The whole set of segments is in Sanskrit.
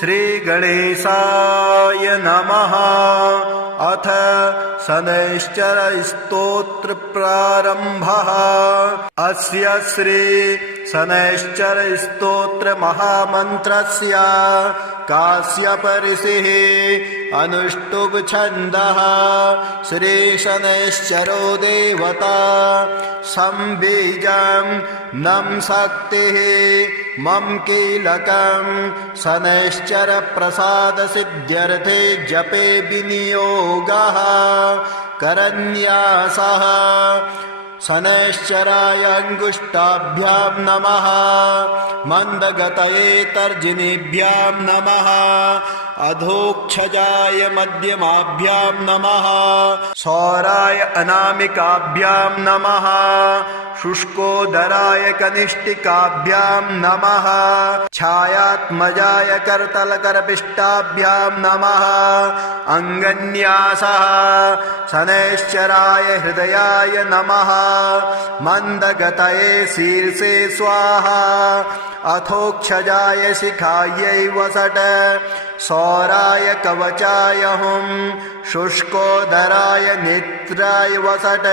श्रीगणेशाय नमः। अथ शनैश्चरस्तोत्र प्रारम्भः। अस्य श्री शनैश्चरस्तोत्र महामन्त्रस्य काश्यप ऋषिः अनुष्टुप् छन्दः। श्री शनैश्चरो देवता संबीजं नम शक्तिः मम कीलकं शनैश्चर प्रसाद सिद्ध्यर्थे जपे विनियोगः करन्यासः। शनैश्चराय अंगुष्ठाभ्यां नमः। मंदगतये तर्जनीभ्यां नमः। अधोक्षजाय मध्यमाभ्यां नमः। सौराय अनामिकाभ्यां नमः। शुष्कोदराय कनिष्ठिकाभ्यां नमः। छायात्मजाय करतलकरपिष्टाभ्यां नमः। अंगन्यासः। शनैश्चराय हृदयाय नमः। मंदगतये शीर्षे स्वाहा। अथोक्षजाय शिखायै वसट। सौराय कवचाय हुं। शुष्कोदराय नेत्राय वसट।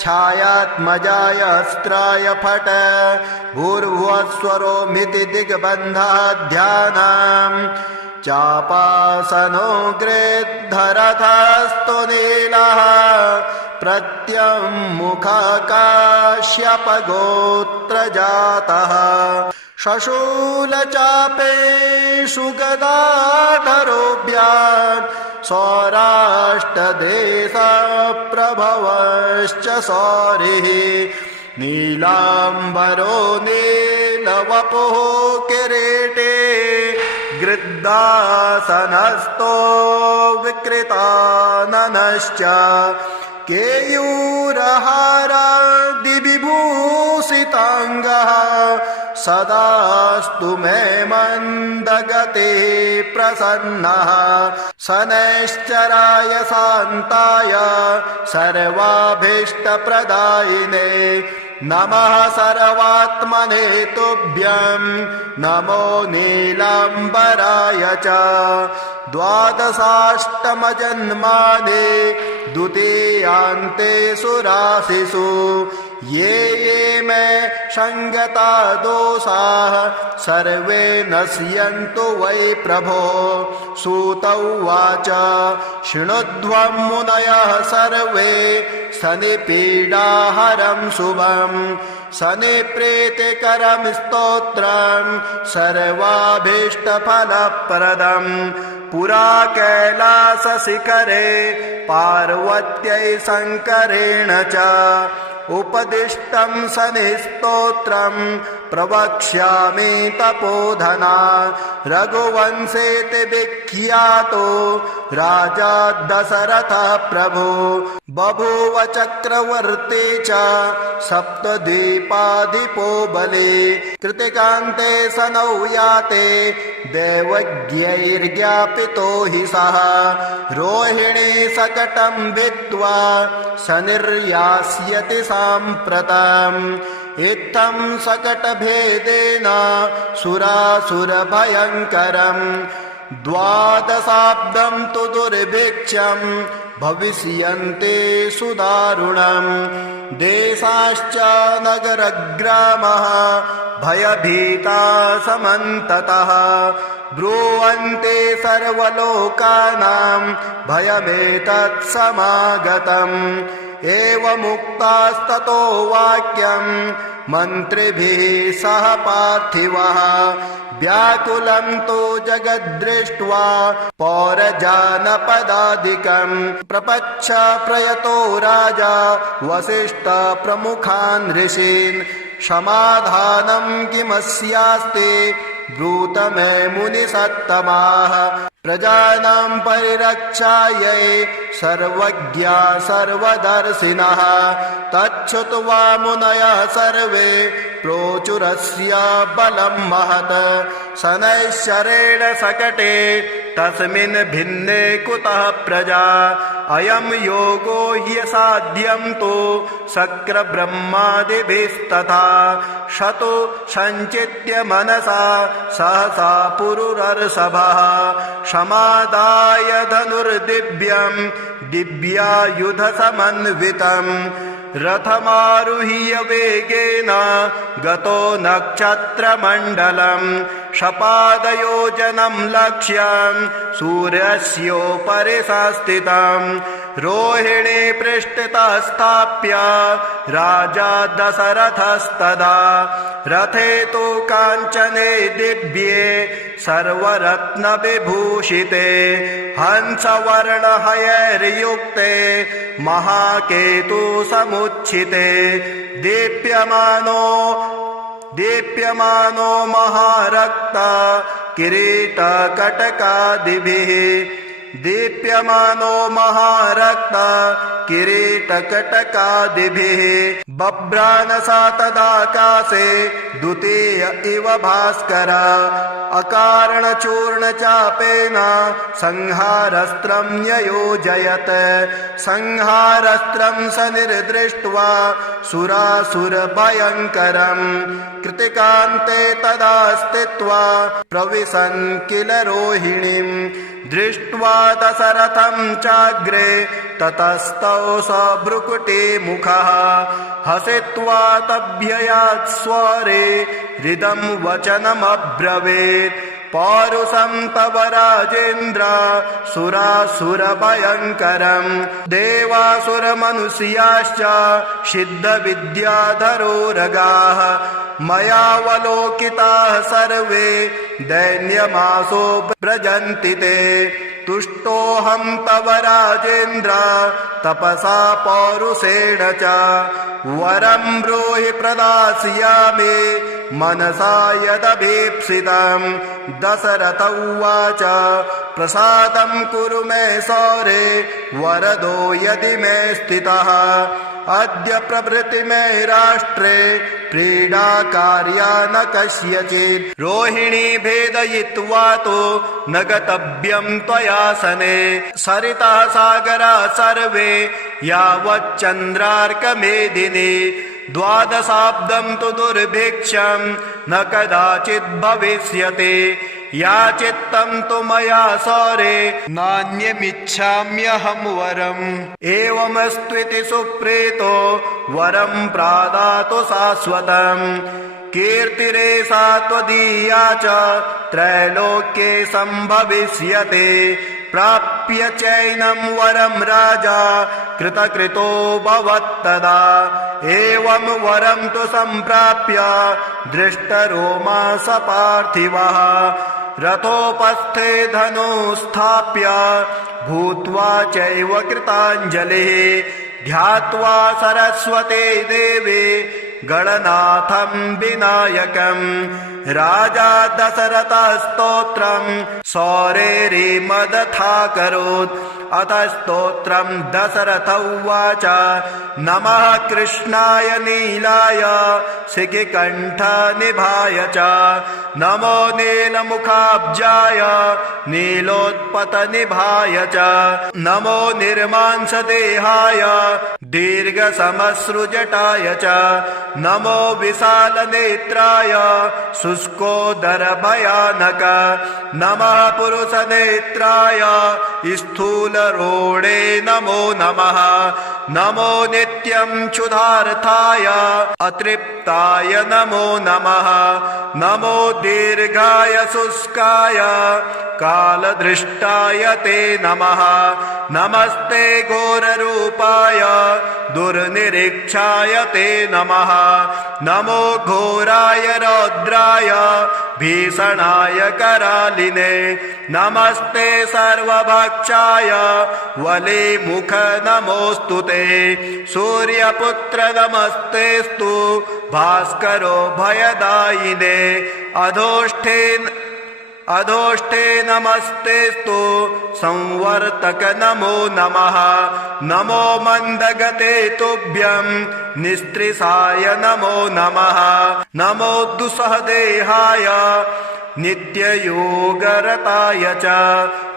छायात्मजाय अस्त्राय फट। भूर्भुवस्वरोमिति दिग्बन्धः ध्यानम्। चापासनो गृद्धरथस्तु नीलः। प्रत्यङ्मुखकाश्यपगोत्रजातः। शशूलचापेषु गदाधरोऽभ्यां। सौराष्ट्रदेशप्रभवश्च सौरिः। नीलाम्बरो नीलवपुः किरीटे। गृध्रासनस्थो विकृताननश्च। केयूरहारादिविभूषिताङ्गः। सदास्तु मे मन्दगते प्रसन्नः। शनैश्चराय शान्ताय सर्वाभीष्टप्रदायिने नमः। सर्वात्मने तुभ्यं नमो नीलाम्बराय च। द्वादशाष्टमजन्मानि द्वितीयान्तेषु राशिषु। ये ये मे संगता दोषाः सर्वे नश्यन्तु वै प्रभो। सूत उवाच शृणुध्वं मुनयः सर्वे शनिपीडाहरं शुभं। शनिप्रीतिकरं स्तोत्रं सर्वाभीष्टफलप्रदम्। पुरा कैलासशिखरे पार्वत्यै शङ्करेण च उपदिष्टं शनिस्तोत्रं प्रवक्ष्यामि तपोधना। रघुवंशेति विख्यातो राजा दशरथः प्रभु। बभूव चक्रवर्ती च सप्तद्वीपाधिपो बली। कृतिकान्ते शनौ याते दैवज्ञैर्ज्ञापितो हि सः। रोहिणी शकटं भित्त्वा शनिर्यास्यति साम्प्रतम्। इत्थं शकटभेदेन सुरासुरभयङ्करम्। द्वादशाब्दं तु दुर्भिक्षं भविष्यन्ति सुदारुणम्। देशाश्च नगरग्रामः भयभीता समन्ततः। ब्रुवन्ति सर्वलोकानां भयमेतत् समागतम्। एवमुक्तास्ततो वाक्यं मन्त्रिभिः सह पार्थिवः। व्याकुलं तु जगद्दृष्ट्वा पौरजानपदादिकं। प्रपच्छ प्रयतो राजा वसिष्ठ प्रमुखान् ऋषीन्। समाधानं किमस्यास्ति ब्रूत मे मुनिसत्तमाः। प्रजानां परिरक्षायै सर्वज्ञा सर्वदर्शिनः तच्छ्रुत्वा मुनयः सर्वे प्रोचुरस्य बलं महत् शनैश्चरेण सकटे तस्मिन् भिन्ने कुतः प्रजा अयं योगो ह्यसाध्यं तु शक्रब्रह्मादिभिस्तथा शतो सञ्चित्य मनसा सहसा पुरुरर्षभः समादाय धनुर्दिव्यं दिव्यायुधसमन्वितं रथमारुह्य वेगेन गतो नक्षत्रमण्डलं शपादयोजनं लक्ष्यं सूर्यस्योपरि संस्थितं रोहिणी पृष्ठतः स्थाप्य राजा दशरथस्तदा रथे तु काञ्चने दिव्ये सर्वरत्नविभूषिते हंसवर्णहयैर्युक्ते महाकेतु समुच्छिते दीप्यमानो महारक्ता किरीटकटकादिभिः दीप्यमानो महारक्ता किरीटकटकादिभिः बभ्रानसा तदाकाशे द्वितीय इव भास्कर अकारणचूर्णचापेन संहारस्त्रं न्ययोजयत् संहारस्त्रं स निर्दृष्ट्वा सुरासुरभयङ्करं कृतिकान्ते तदा स्थित्वा प्रविशन् किल रोहिणीं दृष्ट्वा दशरथं चाग्रे ततस्तौ स भ्रुकुटी मुखः हसित्वा तभ्ययात् स्वरे हृदं वचनमब्रवीत् पौरुषं तव राजेन्द्र सुरासुरभयङ्करं देवासुरमनुष्याश्च सिद्धविद्याधरोरगाः मयावलोकिताः सर्वे दैन्यमासो व्रजन्ति ते तुष्टोऽहं तव राजेन्द्र तपसा पौरुषेण च वरं ब्रूहि प्रदास्यामि मनसा यदभीप्सितं दशरथ उवाच प्रसादं कुरु मे सौरे वरदो यदि मे स्थितः अद्य प्रभृति मे राष्ट्रे प्रीडा कार्या न कस्यचित् रोहिणी भेदयित्वा तो न गतव्यं त्वया सने सरितः सागरा सर्वे यावच्चन्द्रार्कमेदिनी द्वादशाब्दं तु दुर्भिक्षं न कदाचित् भविष्यति याचित्तं तु मया सौरे नान्यमिच्छाम्यहं वरम् एवमस्त्विति सुप्रीतो वरं प्रादातु शाश्वतम् कीर्तिरेषा त्वदीया च त्रैलोक्ये सम्भविष्यते प्राप्य चैनं वरं राजा कृतकृतो भवत्तदा एवं वरं तु सम्प्राप्य दृष्टरोमा स पार्थिवः रथोपस्थे धनुस्थाप्य भूत्वा चैव कृताञ्जलिः ध्यात्वा सरस्वते देवे गणनाथं विनायकं राजा दशरथस्तोत्रं सौरेरिमदथाकरोत् अथ स्तोत्रं दशरथ उवाच नमः कृष्णाय नीलाय शिखिकण्ठनिभाय च नमो नीलमुखाब्जाय नीलोत्पतनिभाय च नमो निर्मांसदेहाय दीर्घसमश्रुजटाय च नमो विशालनेत्राय शुष्कोदरभयानक नमः पुरुषनेत्राय स्थूलरोणे नमो नमः नमो नित्यं क्षुधार्थाय अतृप्ताय नमो नमः नमो दीर्घाय शुष्काय कालदृष्टाय ते नमः नमस्ते घोररूपाय दुर्निरीक्षाय ते नमः नमो घोराय रौद्राय भीषणाय करालिने नमस्ते सर्वभक्षाय वलिमुख नमोऽस्तु ते सूर्यपुत्र नमस्तेस्तु भास्करो भयदायिने अधोष्ठे नमस्तेस्तु संवर्तक नमो नमः। नमो मन्दगते तुभ्यं निस्त्रिसाय नमो नमः। नमो दुस्सहदेहाय नित्ययोगरताय च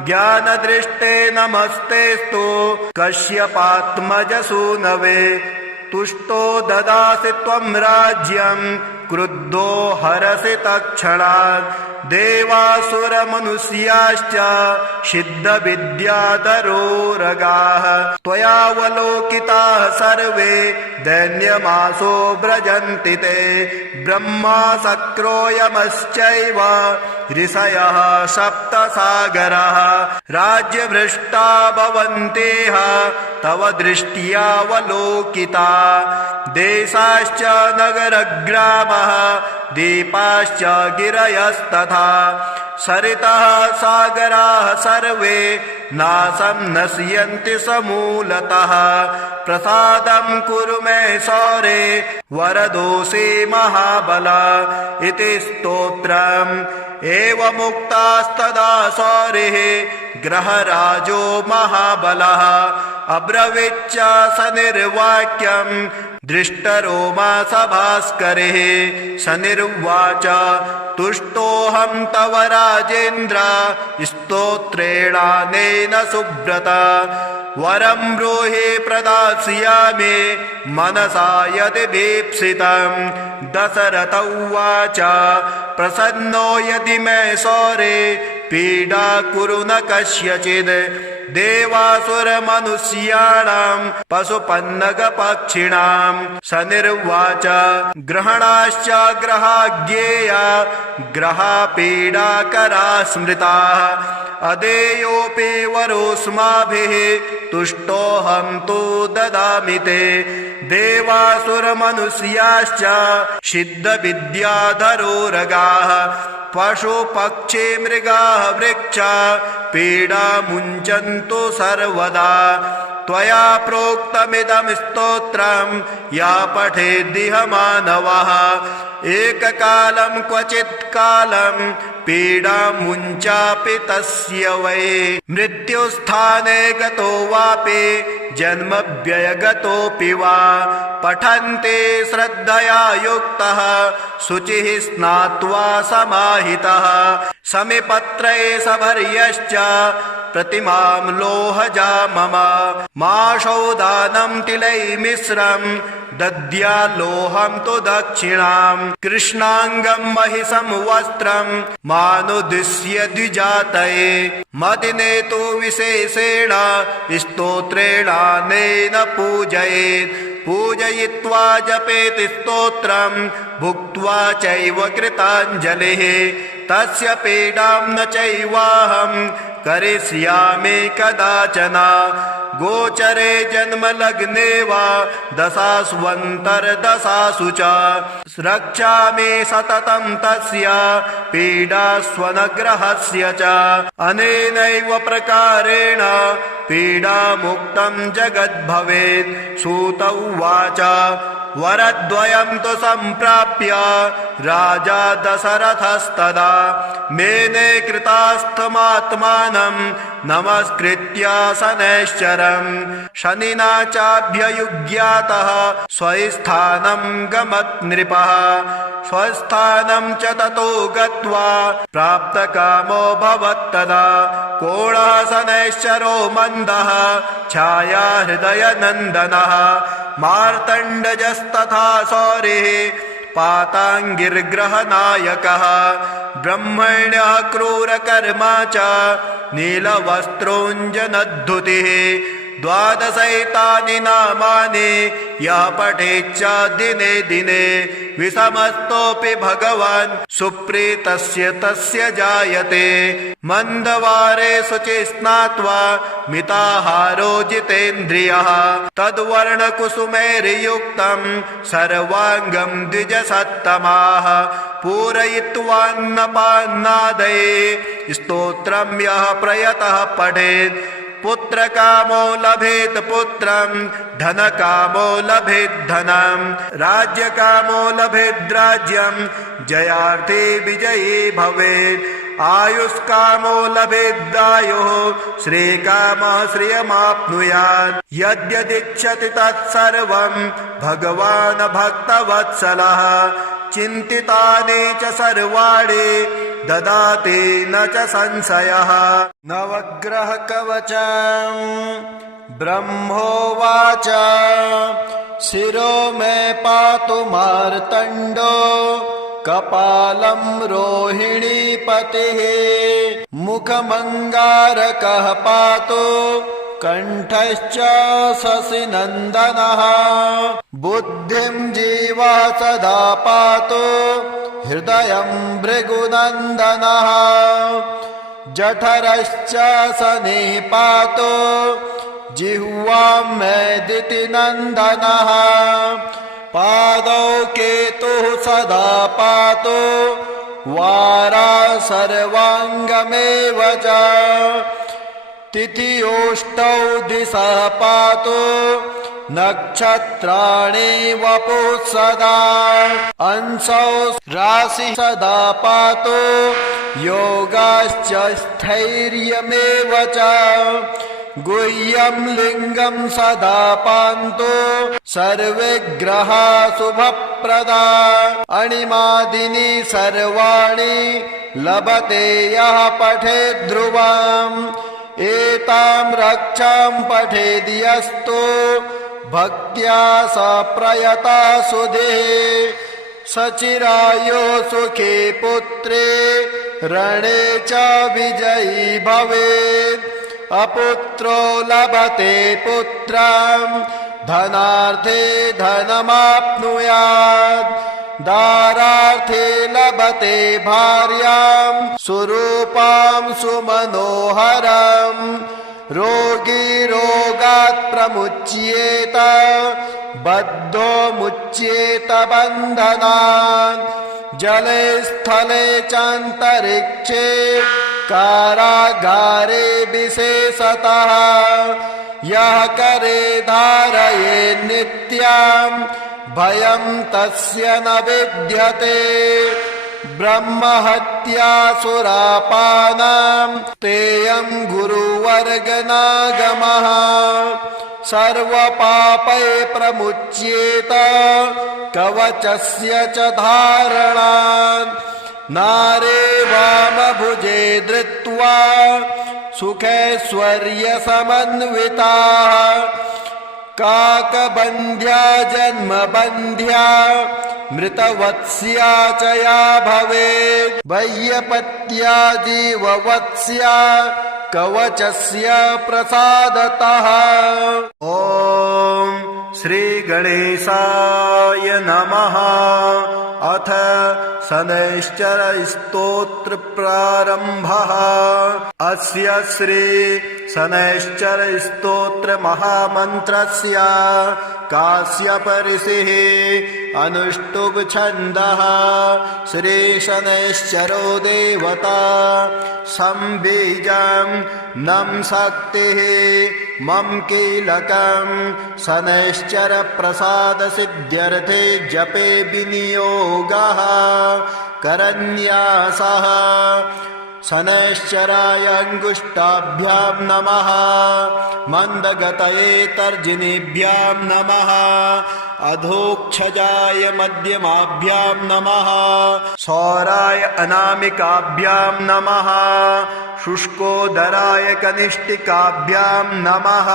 ज्ञानदृष्टे नमस्तेस्तु कश्यपात्मजसूनवे। तुष्टो ददासि त्वं राज्यं क्रुद्धो हरसि तत्क्षणात्। देवासुरमनुष्याश्च सिद्धविद्याधरोरगाः त्वयावलोकिताः सर्वे दैन्यमासो व्रजन्ति ते। ब्रह्मा शक्रो यमश्चैव ऋषयः सप्तसागरः राज्यभ्रष्टा भवन्तेह तव दृष्ट्यावलोकिता। देशाश्च नगरग्रामः दीपाश्च गिरयस्तथा सरितः सागराः सर्वे नाशं नश्यन्ति समूलतः। प्रसादं कुरु मे सौरे वरदोषे महाबल इति स्तोत्रम्। एवमुक्तास्तदा सौरिः ग्रहराजो महाबलः अब्रवीच्च सनिर्वाक्यं दृष्टरोमा सभास्करिः। सनिर्वाच तुष्टोऽहं तव राजेन्द्र स्तोत्रेणानेन सुब्रत। वरं ब्रूहि प्रदास्यामि मनसा यदि भीप्सितं। दशरथ उवाच प्रसन्नो यदि मे सौरे पीडा कुरु न कस्यचित्। देवासुरमनुष्याणां पशुपन्नगपक्षिणां। सनिर्वाच ग्रहणाश्च ग्रहाज्ञेया ग्रहापीडाकरा स्मृताः। अदेयोऽपि वरोऽस्माभिः तुष्टोऽहं तु ददामि ते। देवासुरमनुष्याश्च सिद्धविद्याधरोरगाः पशुपक्षी मृगाः वृक्षा पीडा मुञ्चन्तु सर्वदा। त्वया प्रोक्तमिदं स्तोत्रं या पठेद्दिह मानवः। एककालं क्वचित् कालं पीडा मुञ्चापि तस्य वै। मृत्युस्थाने गतो वापि जन्मव्ययगतोऽपि वा। पठन्ते श्रद्धया युक्तः शुचिः स्नात्वा समाहितः। समिपत्रे सभर्यश्च प्रतिमां लोहजा मम। माशौदानं तिलैर्मिश्रं दद्याल्लोहं तु दक्षिणां। कृष्णाङ्गं महिषं वस्त्रं मानुद्दिश्य द्विजातये। मदिने तु विशेषेण स्तोत्रेणानेन पूजयेत्। पूजयित्वा जपेत् स्तोत्रं भुक्त्वा चैव कृताञ्जलिः। तस्य पीडां न चैवाहं करिष्यामि कदाचन। गोचरे जन्मलग्ने वा दशास्वन्तर्दशासु च। रक्षामि सततं तस्य पीडास्वनग्रहस्य च। अनेनैव प्रकारेण पीडामुक्तं जगद्भवेत्। सूत उवाच वरद्वयं तु सम्प्राप्य राजा दशरथस्तदा। मेने कृतास्थमात्मानं नमस्कृत्य शनैश्चरम्। शनिना चाभ्ययुज्ञातः स्वस्थानं गमत् नृपः। स्वस्थानं च ततो गत्वा प्राप्तकामो भवत्तदा। कोणः शनैश्चरो मन्दः छाया हृदयनन्दनः। मार्तण्डजस्तथा सौरिः पाताङ्गिर्ग्रहनायकः। ब्रह्मण्यः क्रूरकर्मा च नीलवस्त्रोऽञ्जनद्धुतिः। द्वादशैतानि नामानि यः पठेच्च दिने दिने। विषमस्तोऽपि भगवान् सुप्रीतस्य तस्य जायते। मन्दवारे शुचि स्नात्वा मिताहारो जितेन्द्रियः। तद्वर्णकुसुमैर्युक्तं सर्वाङ्गं द्विजसत्तमाः। पूरयित्वान्नपान्नादये स्तोत्रं यः प्रयतः पठेत्। पुत्रकामो लभेत् पुत्रं धनकामो लभेत् धनं। राज्यकामो लभेत् राज्यं जयार्थे विजयी भवेत्। आयुष्कामो लभेदायुः श्रीकामः श्रियमाप्नुयात् यद्यदिच्छति तत्सर्वं भगवान् भक्तवत्सलः चिन्तितानि च सर्वाणि ददाति न च संशयः। नवग्रहकवचम् ब्रह्मोवाच शिरो मे पातु मार्तण्डो कपालं रोहिणीपतिः मुखमङ्गारकः पातु कण्ठश्च शशिनन्दनः बुद्धिं जीवा सदा पातु हृदयं भृगुनन्दनः जठरश्च शनिः पातु जिह्वां मेदितिनन्दनः पादौ केतुः सदा पातु वारा सर्वाङ्गमेव च तिथियोष्टौ दिशः पातु नक्षत्राणि वपुः सदा अंशौ राशिः सदा पातु योगाश्च स्थैर्यमेव च गुह्यं लिङ्गं सदा पान्तु सर्वे ग्रहा शुभप्रदा अणिमादीनि सर्वाणि लभते यः पठेत् ध्रुवम् एतां रक्षां पठेद्यस्तु भक्त्या स प्रयता सुधे सचिरायो सुखे पुत्रे रणे च विजयी भवेत् अपुत्रो लभते पुत्रं धनार्थे धनमाप्नुयात् दारार्थे लभते भार्यां सुरूपां सुमनोहरम् रोगी रोगात् प्रमुच्येत बद्धो मुच्येत बन्धनात् जले स्थले चान्तरिक्षे कारागारे विशेषतः यः करे धारये नित्यं भयं तस्य न विद्यते ब्रह्महत्या सुरापानां तेयं गुरुवर्गनागमः सर्वपापै प्रमुच्येत कवचस्य च धारणात् नारे वामभुजे धृत्वा सुखैश्वर्यसमन्विताः काकबन्ध्या जन्मबन्ध्या मृतवत्स्या च या भवेत् वैयपत्या जीववत्स्या कवचस्य प्रसादतः। ॐ श्रीगणेशाय नमः। अथ शनैश्चर स्तोत्र प्रारम्भः। अस्य श्री शनैश्चर स्तोत्र महामन्त्रस्य काश्यप ऋषिः अनुष्टुप् छन्दः। श्री शनैश्चरो देवता संबीजं नं शक्तिः मम कीलकं शनैश्चर प्रसाद सिद्ध्यर्थे जपे विनियोगः करन्यासः। शनैश्चराय अंगुष्ठाभ्यां नमः। मंदगतये तर्जनीभ्यां नमः। अधोक्षजाय मध्यमाभ्यां नमः। सौराय अनामिकाभ्यां नमः। शुष्कोदराय कनिष्ठिकाभ्यां नमः।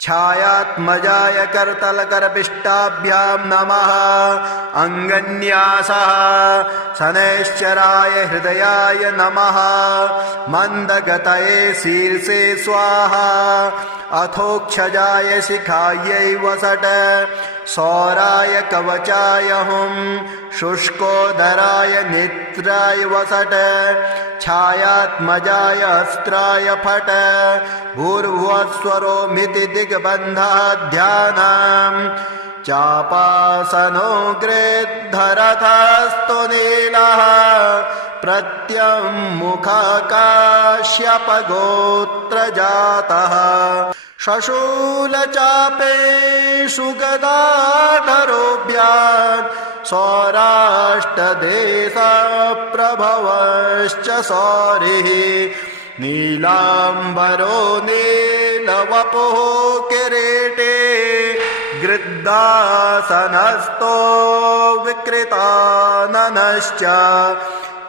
छायात्मजाय करतलकरपिष्टाभ्यां नमः। अंगन्यासः। शनैश्चराय हृदयाय नमः। मंदगतये शीर्षे स्वाहा। अथोक्षजाय शिखायै वसट। सौराय कवचाय हुं। शुष्कोदराय नेत्राय वसट। छायात्मजाय अस्त्राय फट। भूर्भुवस्वरोमिति दिग्बन्धः ध्यानम्। चापासनो गृद्धरथस्तु नीलः। प्रत्यङ्मुखकाश्यपगोत्रजातः। शशूलचापेषु गदाधरोऽभ्याम् सौराष्ट्रदेशप्रभवश्च सौरिः नीलाम्बरो नीलवपुः किरीटे गृद्धासनस्थो विकृताननश्च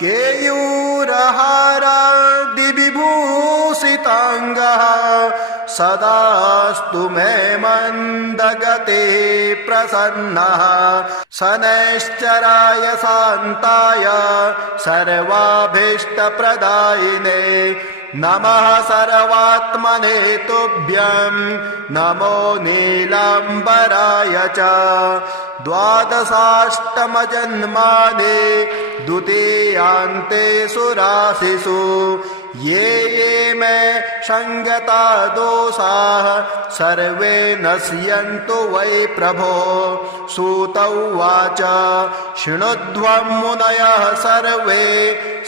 केयूरहारादिविभूषिताङ्गः सदास्तु मे मन्दगते प्रसन्नः शनैश्चराय शान्ताय सर्वाभीष्टप्रदायिने नमः सर्वात्मने तुभ्यं नमो नीलाम्बराय च द्वादशाष्टमजन्मानि द्वितीयान्ते सुराशिषु ये मे संगता दोषाः सर्वे नश्यन्तु वै प्रभो सूत उवाच शृणुध्वं मुनयः सर्वे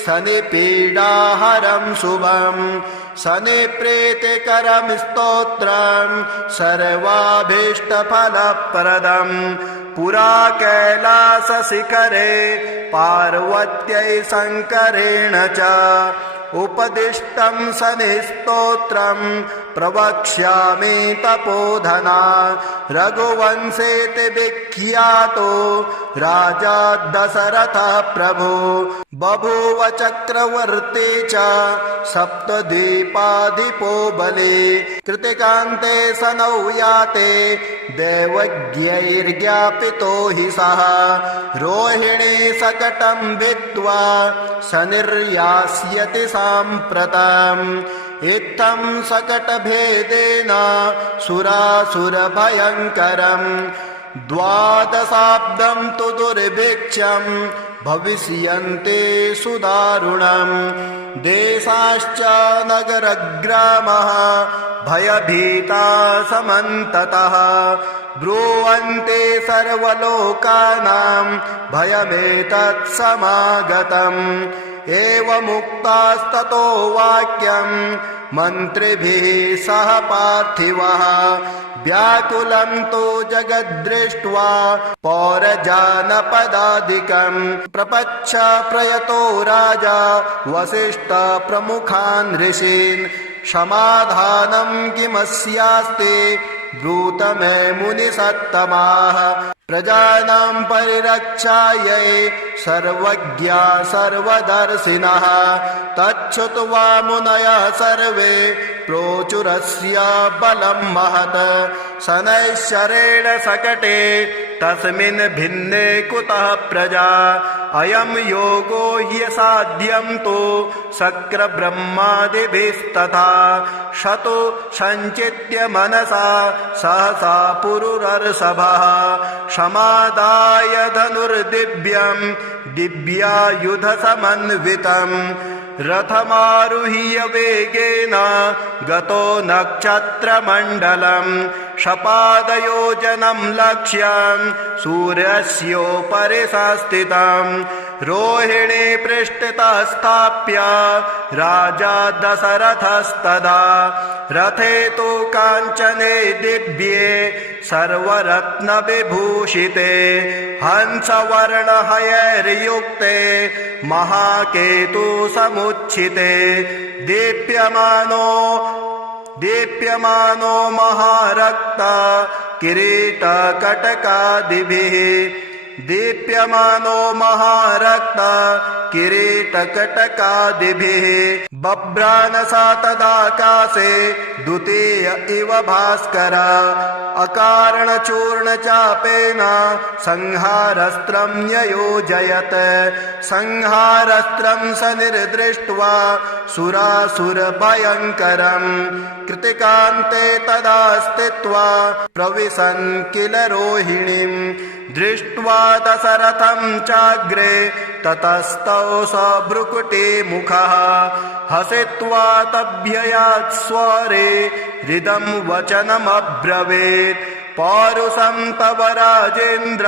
शनिपीडाहरं शुभं शनिप्रीतिकरं स्तोत्रं सर्वाभीष्टफलप्रदं पुरा कैलासशिखरे पार्वत्यै शङ्करेण च उपदिष्टं शनिस्तोत्रं प्रवक्ष्यामि तपोधना रघुवंशेति विख्यातो राजा दशरथः प्रभु बभूव चक्रवर्ती च सप्तद्वीपाधिपो बली कृतिकान्ते शनौ याते दैवज्ञैर्ज्ञापितो हि सः रोहिणी शकटं भित्त्वा शनिर्यास्यति साम्प्रतम् इत्थं शकटभेदेन सुरासुरभयङ्करम् द्वादशाब्दं तु दुर्भिक्षं भविष्यन्ति सुदारुणम् देशाश्च नगरग्रामः भयभीता समन्ततः ब्रुवन्ति सर्वलोकानां भयमेतत् समागतम् एवमुक्तास्ततो वाक्यं मन्त्रिभिः सह पार्थिवः व्याकुलं तु जगद्दृष्ट्वा पौरजानपदादिकम् प्रपच्छ प्रयतो राजा वसिष्ठ प्रमुखान् ऋषीन् समाधानं किमस्यास्ति ब्रूत मे मुनिसत्तमाः प्रजानां परिरक्षायै सर्वज्ञा सर्वदर्शिनः तच्छ्रुत्वा मुनयः सर्वे प्रोचुरस्य बलं महत् शनैश्चरेण शकटे तस्मिन् भिन्ने कुतः प्रजा अयं योगो ह्यसाध्यं तु शक्रब्रह्मादिभिस्तथा शतो सञ्चित्य मनसा सहसा पुरुरर्षभः समादाय धनुर्दिव्यं दिव्यायुधसमन्वितं रथमारुह्य वेगेन गतो नक्षत्रमण्डलं शपादयोजनं लक्ष्यं सूर्यस्योपरि संस्थितं रोहिणी पृष्ठतः स्थाप्य राजा दशरथस्तदा रथे तु काञ्चने दिव्ये सर्वरत्नविभूषिते हंसवर्णहयैर्युक्ते महाकेतु समुच्छिते दीप्यमानो महारक्ता किरीटकटकादिभिः दीप्यमानो महारक्ता किरीटकटकादिभिः बभ्रानसा तदाकाशे द्वितीय इव भास्कर अकारणचूर्णचापेन संहारस्त्रं न्ययोजयत् संहारस्त्रं शनिर्दृष्ट्वा सुरासुरभयङ्करम् कृतिकान्ते तदा स्थित्वा प्रविशन् किल रोहिणीम् दृष्ट्वा दशरथं चाग्रे ततस्तौ स भ्रुकुटी मुखः हसित्वा तभ्ययात् स्वरे हृदं वचनमब्रवीत् पौरुषं तव राजेन्द्र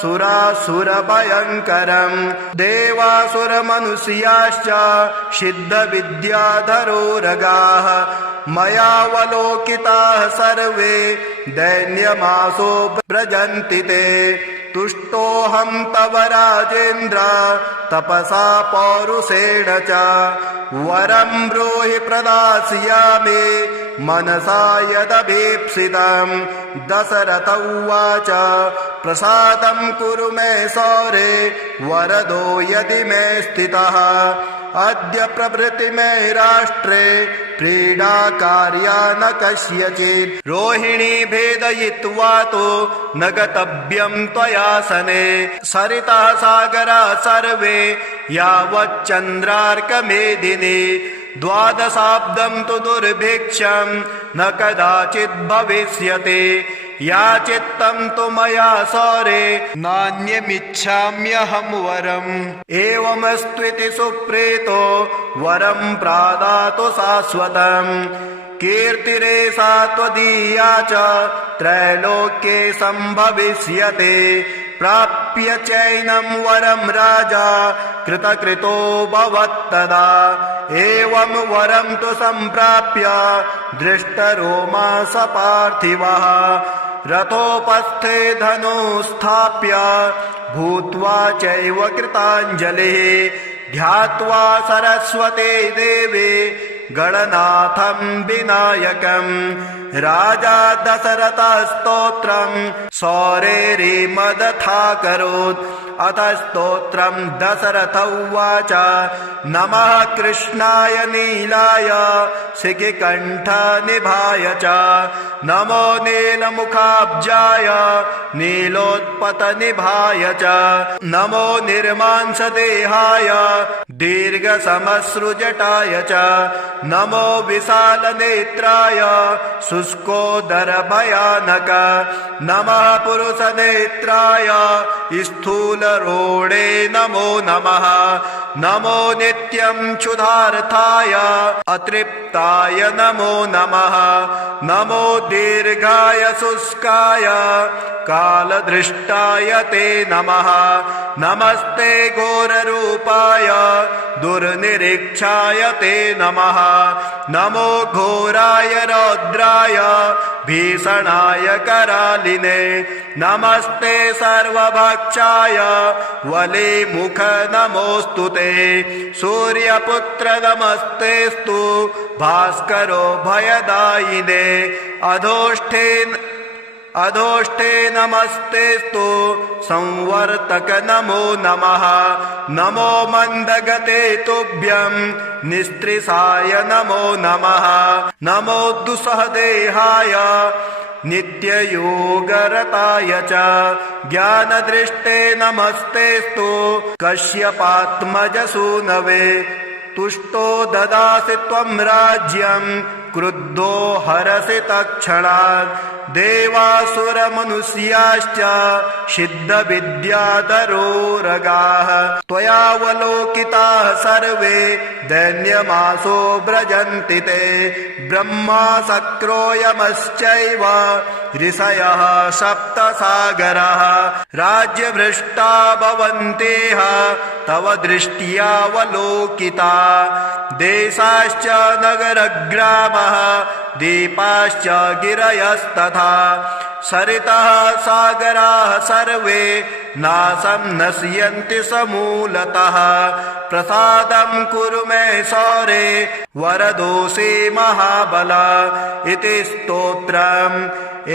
सुरासुरभयङ्करम् देवासुरमनुष्याश्च सिद्धविद्याधरोरगाः मयावलोकिताः सर्वे दैन्यमासो व्रजन्ति ते तुष्टोऽहं तव राजेन्द्र तपसा पौरुषेण च वरं ब्रूहि प्रदास्यामि मनसा यदभीप्सितं दशरथ उवाच प्रसादं कुरु मे सौरे वरदो यदि मे स्थितः अद्य प्रभृति मे राष्ट्रे क्रीडा कार्या न कस्यचित् रोहिणी भेदयित्वा तो न गतव्यं त्वयासने सरितः सागरा सर्वे यावच्चन्द्रार्कमेदिनी द्वादशाब्दं तु दुर्भिक्षं न कदाचित् भविष्यति याचित्तं तु मया सौरे नान्यमिच्छाम्यहं वरम् एवमस्त्विति सुप्रीतो वरं प्रादातु शाश्वतम् कीर्तिरेषा त्वदीया च त्रैलोक्ये सम्भविष्यते प्राप्य चैनं वरं राजा कृतकृतो भवत्तदा एवं वरं तु सम्प्राप्य दृष्टरोमा स पार्थिवः रथोपस्थे धनुस्थाप्य भूत्वा चैव कृताञ्जलिः ध्यात्वा सरस्वते देवे गणनाथं विनायकं राजा दशरथस्तोत्रं सौरेरिमदथाकरोत् अथ स्तोत्रं दशरथ उवाच नमः कृष्णाय नीलाय शिखिकण्ठनिभाय च नमो नीलमुखाब्जाय नीलोत्पतनिभाय च नमो निर्मांसदेहाय दीर्घसमश्रुजटाय च नमो विशालनेत्राय शुष्कोदरभयानक नमः पुरुषनेत्राय स्थूलरोणे नमो नमः नमो नित्यं क्षुधार्थाय अतृप्ताय नमो नमः नमो दीर्घाय शुष्काय कालदृष्टाय ते नमः नमस्ते घोररूपाय दुर्निरीक्षाय ते नमः नमो घोराय रौद्राय भीषणाय करालिने नमस्ते सर्वभक्षाय वलिमुख नमोऽस्तु ते सूर्यपुत्र नमस्तेस्तु भास्करो भयदायिने अधोष्ठे नमस्तेस्तु संवर्तक नमो नमः नमो मन्दगते तुभ्यं निस्त्रिसाय नमो नमः नमो दुस्सहदेहाय नित्ययोगरताय च ज्ञानदृष्टे नमस्तेस्तु कश्यपात्मजसूनवे तुष्टो ददासि त्वं राज्यं क्रुद्धो हरसि तत्क्षणात् देवासुरमनुष्याश्च सिद्धविद्याधरोरगाः त्वयावलोकिताः सर्वे दैन्यमासो व्रजन्ति ते ब्रह्मा शक्रो यमश्चैव ऋषयः सप्तसागराः राज्यभ्रष्टा भवन्तेह तव दृष्ट्यावलोकिता देशाश्च नगरग्रामः दीपाश्च गिरयस्तथा सरितः सागराः सर्वे नाशं नश्यन्ति समूलतः प्रसादं कुरु मे सौरे वरदोषि महाबल इति स्तोत्रम्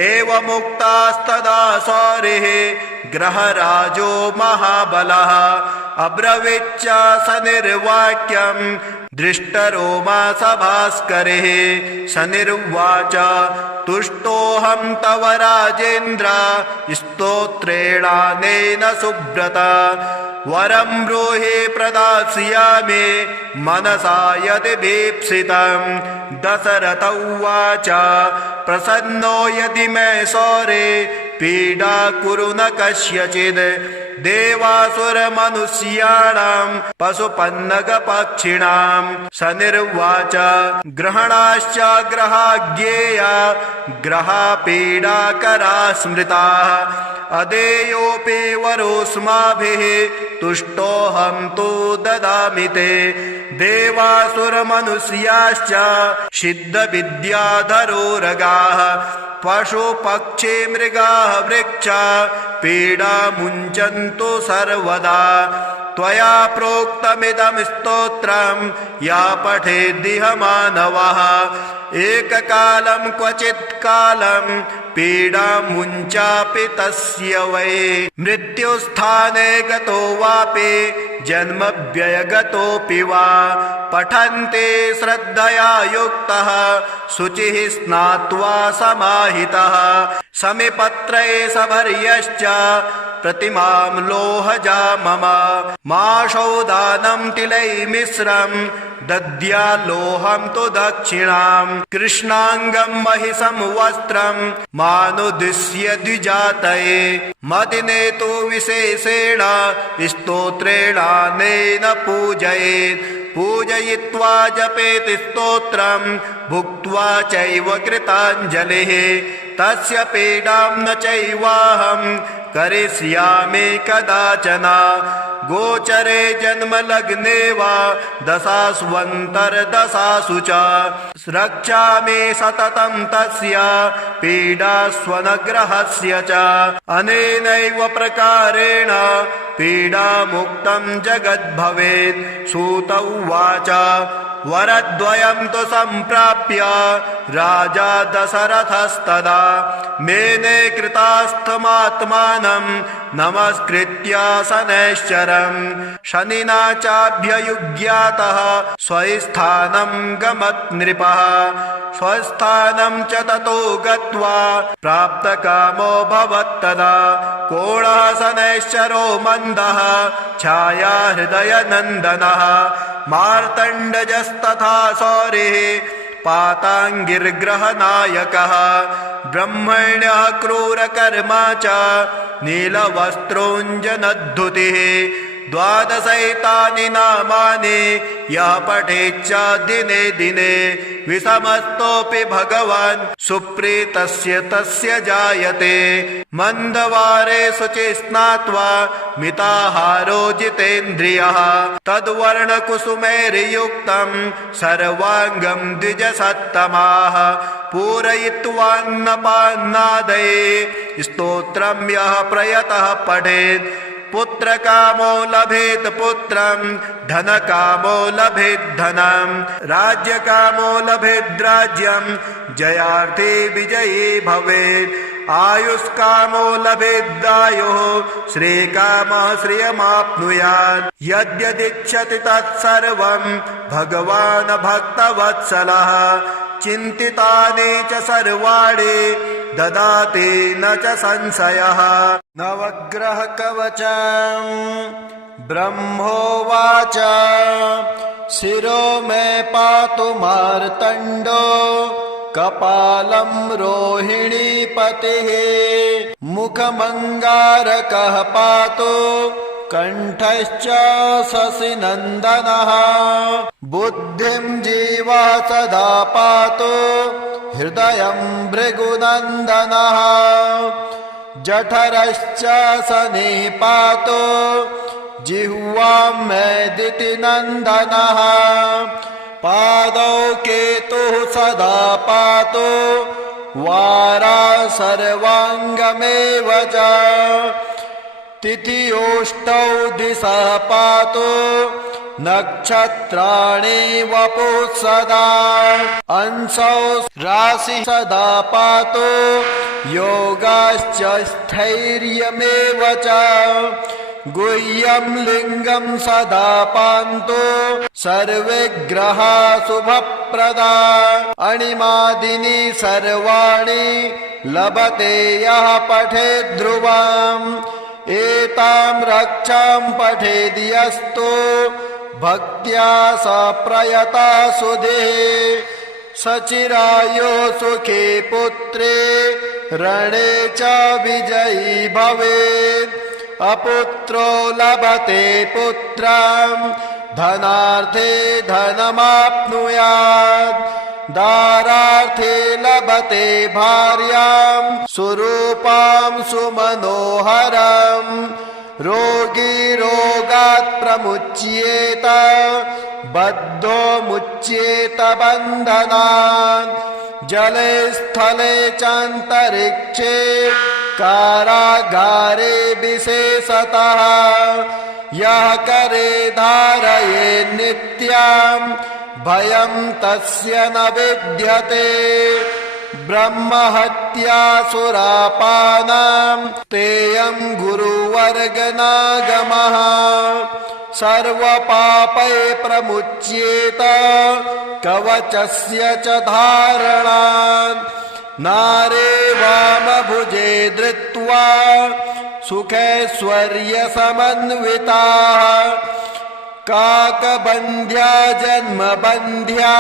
एवमुक्तास्तदा सौरिः ग्रहराजो महाबलः अब्रवीच्च स निर्वाक्यं दृष्टरोमा स भास्करिः स निर्वाच तुष्टोऽहं तव राजेन्द्र स्तोत्रेणानेन सुब्रत वरं ब्रूहि प्रदास्यामि मनसा यदि भीप्सितं दशरथ उवाच प्रसन्नो यदि मे सौरे पीडा कुरु न कस्यचित् देवासुरमनुष्याणां पशुपन्नगपक्षिणां शनिर्वाच ग्रहणाश्च ग्रहाज्ञेया ग्रहापीडाकरा स्मृताः अदेयोऽपि वरोऽस्माभिः तुष्टोऽहं तु ददामि ते देवासुरमनुष्याश्च सिद्धविद्याधरोरगाः पशुपक्षी मृगाः वृक्षा पीडामुञ्चन्तु सर्वदा त्वया प्रोक्तमिदं स्तोत्रं या पठेद्दिह मानवः एककालं क्वचित् कालं पीडामुञ्चापि तस्य वै मृत्युस्थाने गतो वापि जन्मव्ययगतोऽपि वा पठन्ते श्रद्धया युक्तः शुचिः स्नात्वा समाहितः समिपत्रे सभर्यश्च प्रतिमां लोहजा मम माशौदानं तिलैर्मिश्रं दद्याल्लोहं तु दक्षिणां कृष्णाङ्गं महिषं वस्त्रं मानुदिश्य द्विजातये मदिने तु विशेषेण स्तोत्रेणानेन पूजयेत् पूजयित्वा जपेत् स्तोत्रं भुक्त्वा चैव कृताञ्जलिः तस्य पीडां न चैवाहं करिष्यामि कदाचन गोचरे जन्मलग्ने वा दशास्वन्तर्दशासु च रक्षामि सततं तस्य पीडास्वनग्रहस्य च अनेनैव प्रकारेण पीडामुक्तं जगद्भवेत् सूत उवाच वरद्वयं तु सम्प्राप्य राजा दशरथस्तदा मेने कृतास्थमात्मानं नमस्कृत्य शनैश्चरं शनिना चाभ्ययुज्ञातः स्वस्थानं गमत् नृपः स्वस्थानं च ततो गत्वा प्राप्तकामो भवत्तदा कोणः शनैश्चरो मन्दः छाया हृदयनन्दनः मार्तण्डजस्तथा शौरिः पाताङ्गिर्ग्रहनायकः ब्रह्मण्यः क्रूरकर्मा च नीलवस्त्रोञ्जनद्धुतिः द्वादशैतानि नामानि यः पठेच्च दिने दिने विषमस्तोऽपि भगवान् सुप्रीतस्य तस्य जायते मन्दवारे शुचि स्नात्वा मिताहारो जितेन्द्रियः तद्वर्णकुसुमैर्युक्तं सर्वाङ्गं द्विजसत्तमाः पूरयित्वान्नपान्नादये स्तोत्रं यः प्रयतः पठेत् पुत्रकामो लभेत् पुत्रं धनकामो लभेत् धनं राज्यकामो लभेत् राज्यं जयार्थे विजयी भवेत् आयुष्कामो लभेदायुः श्रीकामः श्रियमाप्नुयात् यद्यदिच्छति तत्सर्वं भगवान् भक्तवत्सलः चिन्तितानि च सर्वाणि ददाति न च संशयः नवग्रहकवचम् ब्रह्मोवाच शिरो मे पातु मार्तण्डो कपालं रोहिणीपतिः मुखमङ्गारकः पातु कण्ठश्च शशिनन्दनः बुद्धिं जीवः सदा पातु हृदयं भृगुनन्दनः जठरश्च शनिः पातु जिह्वां मेदितिनन्दनः पादौ केतुः सदा पातु वारा सर्वाङ्गमेव च तिथियोष्टौ दिशः पातु नक्षत्राणि वपुः सदा अंशौ राशि सदा पातु योगाश्च स्थैर्यमेव च गुह्यं लिङ्गं सदा पान्तु सर्वे ग्रहा शुभप्रदा अणिमादिनी सर्वाणि लभते यः पठेत् ध्रुवम् एतां रक्षां पठेद्यस्तु भक्त्या स प्रयता सुधे सचिरायो सुखे पुत्रे रणे च विजयी भवेत् अपुत्रो लभते पुत्रं धनार्थे धनमाप्नुयात् दारार्थे लभते भार्यां सुरूपां सुमनोहरम् रोगी रोगात् प्रमुच्येत बद्धो मुच्येत बन्धनात् जले स्थले चान्तरिक्षे कारागारे विशेषतः यः करे धारये नित्यं भयं तस्य न विद्यते ब्रह्महत्यासुरापानां तेयं गुरुवर्गनागमः सर्वपापै प्रमुच्येत कवचस्य च धारणात् नारे वामभुजे धृत्वा सुखैश्वर्यसमन्विताः काकबन्ध्या जन्मबन्ध्या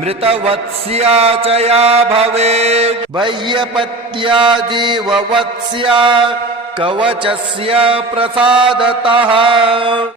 मृतवत्स्या च या भवेत् वैयपत्या जीववत्स्या कवचस्य प्रसादतः।